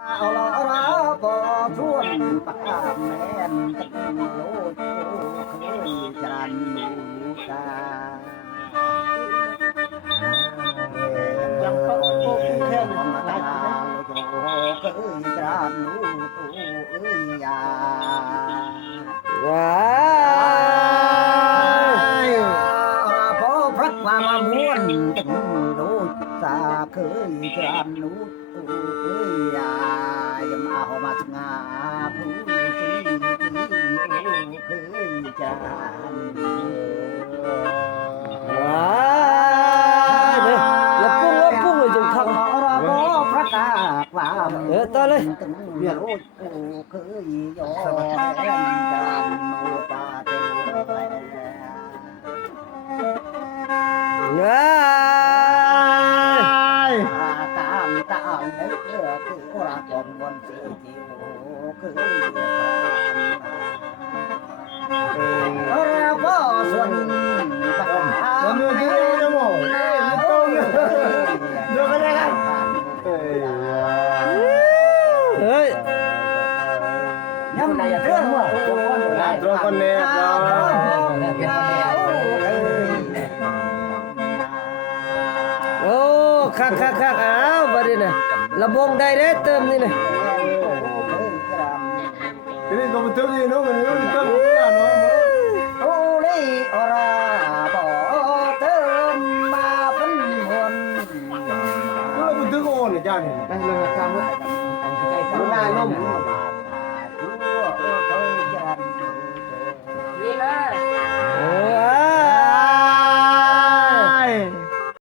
เอาละเอาละก็ชวนปากกาแม่นตะกี้โลดโอ้เคยจันหนูตายังต้องโกงแค่ของตาโลโยเคยจันหนูตูเอ้ยยาว้าพอพระความม้วนตึงโลดตาเคยจันหนูตูเอ้ยยามาหอมาสง่าผู้สีเคยจานว้าเนี่ยอย่าปุ้งว่าปุ้งเลยจงคัง รอพระตาความ ต่อเลย ตึงโลดเคยยอแห่งจานโนตาเตว้าการตาเนื้อคือรักของวันเสียจิวคือเราก็ส่วนปาก มือที่จะมองต้องดูกันยังไง เฮ้ย ยังไงเรื่องว่า ตัวคนเนี้ยเรา โอ้คักอ้าวบัดนี้น่ะระบงได้เด้เติมนี่น่ะ ทีนี้ก็มาถึงนี่นู้นนี่ต้องเรียนเนาะ โอ้เลยอราบ่เติมมาเป็นหน ก็เรามาถึงโอ้เนี่ยจ้านี่ ไปเลยครับ หน้าลม